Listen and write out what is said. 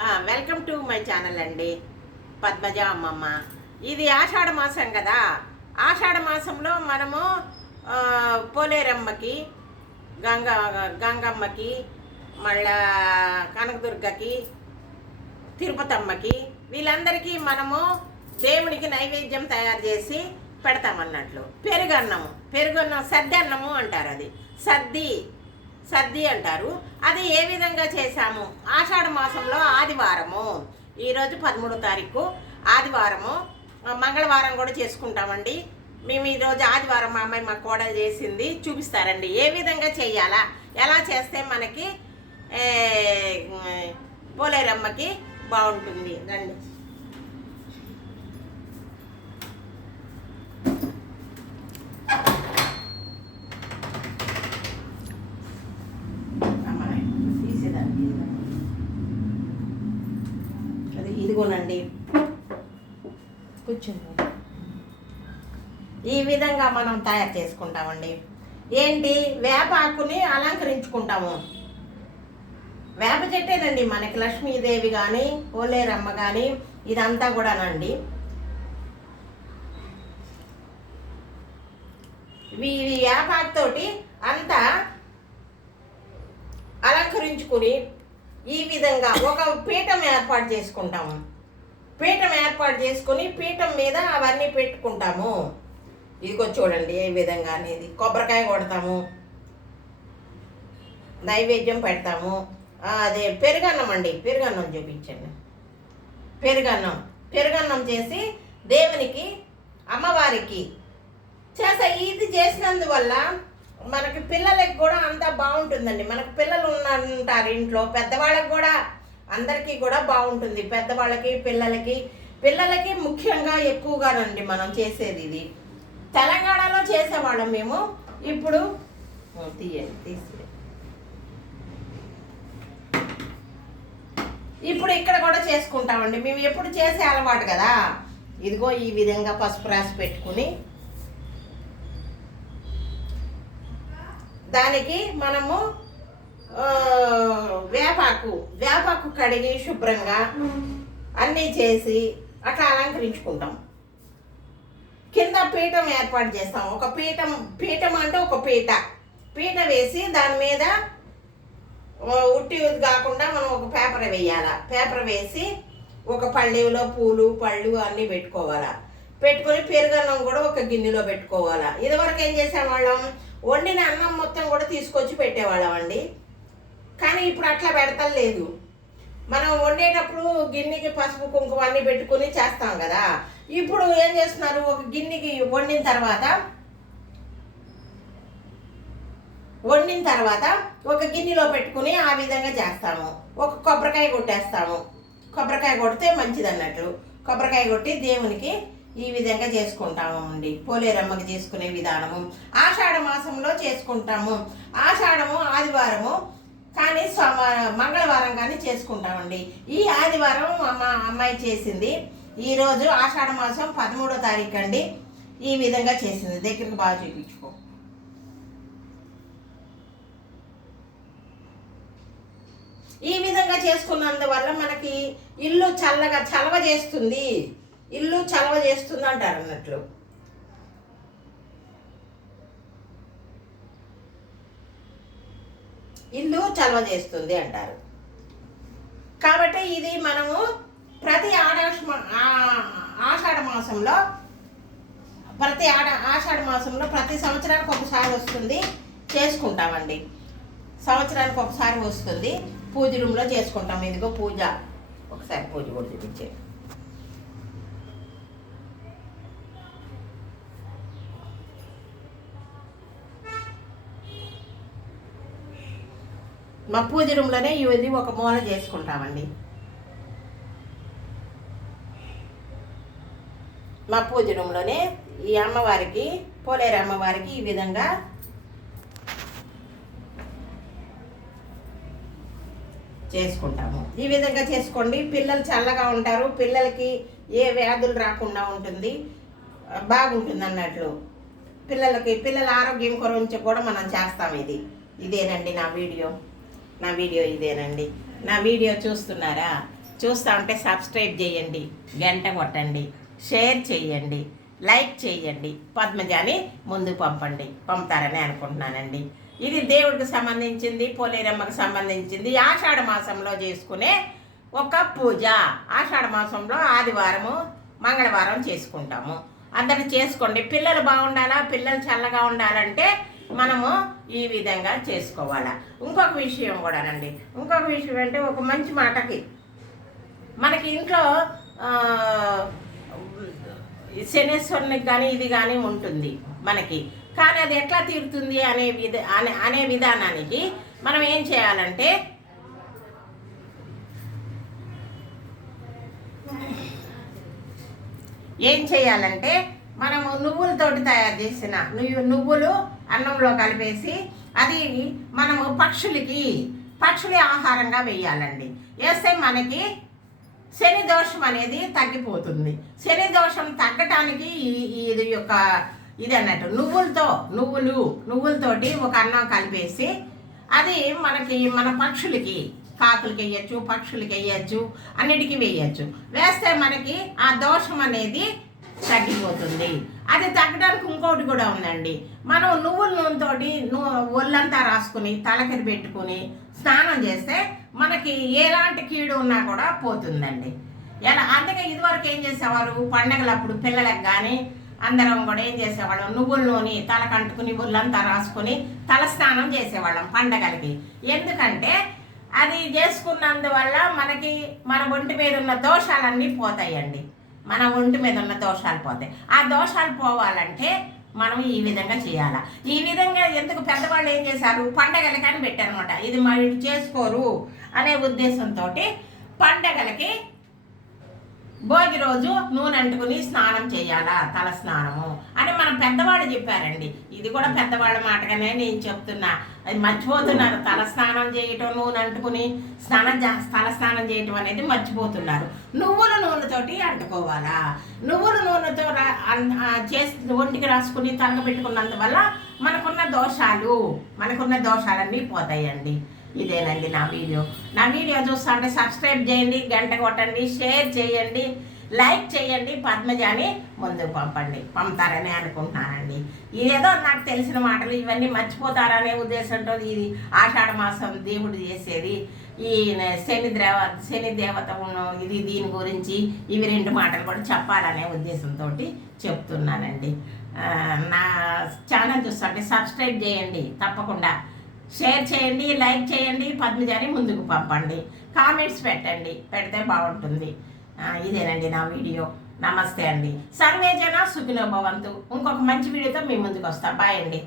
Welcome to my channel అండి. పద్మజ అమ్మమ్మ. ఇది ఆషాఢ మాసం కదా. ఆషాఢ మాసంలో మనము పోలేరమ్మకి గంగా గంగమ్మకి మళ్ళా కనకదుర్గకి తిరుపతమ్మకి వీళ్ళందరికీ మనము దేవునికి నైవేద్యం తయారు చేసి పెడతామన్నట్లు. పెరుగన్నము. పెరుగన్నం సర్ది అన్నము అంటారు అది. సర్ది సద్ది అంటారు. అది ఏ విధంగా చేశాము? ఆషాఢ మాసంలో ఆదివారము. ఈరోజు పదమూడో తారీఖు. ఆదివారము. మంగళవారం కూడా చేసుకుంటామండి. మేము ఈరోజు ఆదివారం మా అమ్మాయి మా కోడలు చేసింది చూపిస్తారండి. ఏ విధంగా చేయాలా? ఎలా చేస్తే మనకి పోలేరమ్మకి బాగుంటుంది. రండి అమ్మాయి, తీసేదాన్ని. అది ఇదిగోనండి. ఈ విధంగా మనం తయారు చేసుకుంటామండి. ఏంటి? వేప ఆకుని అలంకరించుకుంటాము. వేప చెట్టేనండి మనకి లక్ష్మీదేవి కానీ ఓలేరమ్మ కానీ ఇదంతా కూడానండి. ఇవి వేపాకుతోటి అంతా అలంకరించుకుని ఈ విధంగా ఒక పీఠం ఏర్పాటు చేసుకుంటాము. పీఠం ఏర్పాటు చేసుకుని పీఠం మీద అవన్నీ పెట్టుకుంటాము. ఇదిగో చూడండి ఏ విధంగా అనేది. కొబ్బరికాయ కొడతాము. నైవేద్యం పెడతాము. అదే పెరుగన్నం అండి. పెరుగన్నం చూపించండి. పెరుగన్నం. పెరుగన్నం చేసి దేవునికి అమ్మవారికి చేస ఇది చేసినందువల్ల మనకి పిల్లలకి కూడా అంతా బాగుంటుందండి. మనకు పిల్లలు ఉన్నంటారు ఇంట్లో పెద్దవాళ్ళకి కూడా అందరికీ కూడా బాగుంటుంది. పెద్దవాళ్ళకి పిల్లలకి పిల్లలకి ముఖ్యంగా ఎక్కువగానండి మనం చేసేది ఇది. తెలంగాణలో చేసేవాళ్ళం మేము. ఇప్పుడు తీయండి తీసి ఇప్పుడు ఇక్కడ కూడా చేసుకుంటామండి. మేము ఎప్పుడు చేసే అలవాటు కదా. ఇదిగో ఈ విధంగా పసుపు రాసి పెట్టుకుని దానికి మనము వేపాకు వేపాకు కడిగి శుభ్రంగా అన్నీ చేసి అట్లా అలంకరించుకుంటాం. కింద పీఠం ఏర్పాటు చేస్తాం. ఒక పీఠం పీఠం అంటే ఒక పీట. పీట వేసి దాని మీద ఉట్టి కాకుండా మనం ఒక పేపర్ వేయాలా. పేపర్ వేసి ఒక పళ్ళెలో పూలు పళ్ళు అన్నీ పెట్టుకోవాలా. పెట్టుకొని పెరుగన్నం కూడా ఒక గిన్నెలో పెట్టుకోవాలా. ఇదివరకు ఏం చేసేవాళ్ళం? వండిన అన్నం మొత్తం కూడా తీసుకొచ్చి పెట్టేవాళ్ళం అండి కానీ ఇప్పుడు అట్లా పెడతలేదు మనం వండేటప్పుడు గిన్నెకి పసుపు కుంకుమ అన్ని పెట్టుకుని చేస్తాం కదా. ఇప్పుడు ఏం చేస్తున్నారు? ఒక గిన్నెకి వండిన తర్వాత వండిన తర్వాత ఒక గిన్నెలో పెట్టుకుని ఆ విధంగా చేస్తాము. ఒక కొబ్బరికాయ కొట్టేస్తాము. కొబ్బరికాయ కొడితే మంచిది అన్నట్లు కొబ్బరికాయ కొట్టి దేవునికి ఈ విధంగా చేసుకుంటాము అండి. పోలేరమ్మకి చేసుకునే విధానము. ఆషాఢ మాసంలో చేసుకుంటాము. ఆషాఢము ఆదివారము కానీ సోమ మంగళవారం కానీ చేసుకుంటామండి. ఈ ఆదివారం అమ్మ అమ్మాయి చేసింది. ఈరోజు ఆషాఢ మాసం పదమూడో తారీఖు అండి. ఈ విధంగా చేసింది. దగ్గరికి బాగా చూపించుకో. ఈ విధంగా చేసుకున్నందువల్ల మనకి ఇల్లు చల్లగా చలవ చేస్తుంది. ఇల్లు చలవ చేస్తుంది అంటారు అన్నట్లు. ఇల్లు చలవ చేస్తుంది అంటారు. కాబట్టి ఇది మనము ప్రతి ఆడాష ఆషాఢ మాసంలో ప్రతి ఆడ ఆషాఢ మాసంలో ప్రతి సంవత్సరానికి ఒకసారి వస్తుంది చేసుకుంటామండి. సంవత్సరానికి ఒకసారి వస్తుంది పూజ రూమ్లో చేసుకుంటాం. ఇదిగో పూజ. ఒకసారి పూజ కూడా చూపించేది మా పూజ రూమ్లోనే ఇది ఒక మూల చేసుకుంటామండి. మా పూజ రూమ్లోనే ఈ అమ్మవారికి పోలేరు అమ్మవారికి ఈ విధంగా చేసుకుంటాము. ఈ విధంగా చేసుకోండి. పిల్లలు చల్లగా ఉంటారు. పిల్లలకి ఏ వ్యాధులు రాకుండా ఉంటుంది. బాగుంటుంది అన్నట్లు. పిల్లలకి పిల్లల ఆరోగ్యం గురించి కూడా మనం చేస్తాం ఇది. ఇదేనండి నా వీడియో. నా వీడియో ఇదేనండి. నా వీడియో చూస్తున్నారా? చూస్తూ ఉంటే సబ్స్క్రైబ్ చేయండి గంట కొట్టండి షేర్ చేయండి లైక్ చేయండి పద్మజాని ముందు పంపండి పంపుతారని అనుకుంటున్నానండి. ఇది దేవుడికి సంబంధించింది పోలేరమ్మకి సంబంధించింది ఆషాఢ మాసంలో చేసుకునే ఒక పూజ. ఆషాఢ మాసంలో ఆదివారము మంగళవారం చేసుకుంటాము. అందరూ చేసుకోండి. పిల్లలు బాగుండాలా? పిల్లలు చల్లగా ఉండాలంటే మనము ఈ విధంగా చేసుకోవాలా. ఇంకొక విషయం కూడా రండి. ఇంకొక విషయం అంటే ఒక మంచి మాటకి. మనకి ఇంట్లో శనేశ్వరునికి కానీ ఇది కానీ ఉంటుంది మనకి. కానీ అది ఎట్లా తీరుతుంది అనే విధ అనే అనే విధానానికి మనం ఏం చేయాలంటే ఏం చేయాలంటే మనము నువ్వులతోటి తయారు చేసిన నువ్వు నువ్వులు అన్నంలో కలిపేసి అది మనము పక్షులకి పక్షుల ఆహారంగా వేయాలండి. వేస్తే మనకి శని దోషం అనేది తగ్గిపోతుంది. శని దోషం తగ్గటానికి ఈ ఇది యొక్క ఇది అన్నట్టు నువ్వులతో నువ్వులు నువ్వులతోటి ఒక అన్నం కలిపేసి అది మనకి మన పక్షులకి కాకులకి వేయచ్చు పక్షులకి వేయచ్చు అన్నిటికీ వేయచ్చు. వేస్తే మనకి ఆ దోషం అనేది తగ్గిపోతుంది. అది తగ్గడానికి ఇంకోటి కూడా ఉందండి. మనం నువ్వుల నూనెతోటి ఒళ్ళంతా రాసుకుని తలకిది పెట్టుకుని స్నానం చేస్తే మనకి ఎలాంటి కీడు ఉన్నా కూడా పోతుందండి. ఎలా అందుకే ఇదివరకు ఏం చేసేవారు? పండగలప్పుడు పిల్లలకు కానీ అందరం కూడా ఏం చేసేవాళ్ళం? నువ్వుల నూనె తలకంటుకుని ఒళ్ళంతా రాసుకుని తల స్నానం చేసేవాళ్ళం పండగలకి. ఎందుకంటే అది చేసుకున్నందువల్ల మనకి మన ఒంటి మీద ఉన్న దోషాలన్నీ పోతాయండి. మన ఒంటి మీద ఉన్న దోషాలు పోతాయి. ఆ దోషాలు పోవాలంటే మనం ఈ విధంగా చేయాలి. ఈ విధంగా ఎందుకు పెద్దవాళ్ళు ఏం చేశారు? పండగలకి అని పెట్టారనమాట ఇది మరి చేసుకోరు అనే ఉద్దేశంతో పండగలకి భోగి రోజు నూనె అంటుకుని స్నానం చేయాలా? తల స్నానము అని మన పెద్దవాడు చెప్పారండి. ఇది కూడా పెద్దవాడు మాటగానే నేను చెప్తున్నా. అది మర్చిపోతున్నారు. తల స్నానం చేయటం నూనె అంటుకుని స్నానం తల స్నానం చేయటం అనేది మర్చిపోతున్నారు. నువ్వుల నూనెతోటి అంటుకోవాలా? నువ్వుల నూనెతో చేసి ఒంటికి రాసుకుని తలక పెట్టుకున్నందువల్ల మనకున్న దోషాలు మనకున్న దోషాలన్నీ పోతాయండి. ఇదేనండి నా వీడియో. నా వీడియో చూస్తుంటే సబ్స్క్రైబ్ చేయండి గంట కొట్టండి షేర్ చేయండి లైక్ చేయండి పద్మజాని ముందుకు పంపండి. పంపుతారని అనుకుంటున్నానండి. ఇదేదో నాకు తెలిసిన మాటలు ఇవన్నీ మర్చిపోతారనే ఉద్దేశంతో ఇది ఆషాఢ మాసం దేవుడు చేసేది. ఈ శని దేవ శని దేవత ఇది దీని గురించి ఇవి రెండు మాటలు కూడా చెప్పాలనే ఉద్దేశంతో చెప్తున్నానండి. నా ఛానల్ చూస్తుంటే సబ్స్క్రైబ్ చేయండి తప్పకుండా. షేర్ చేయండి లైక్ చేయండి పద్మజాని ముందుకు పంపండి. కామెంట్స్ పెట్టండి. పెడితే బాగుంటుంది. ఇదేనండి నా వీడియో. నమస్తే అండి. సర్వే జన భవంతు. ఇంకొక మంచి వీడియోతో మీ ముందుకు వస్తా. బాయ్ అండి.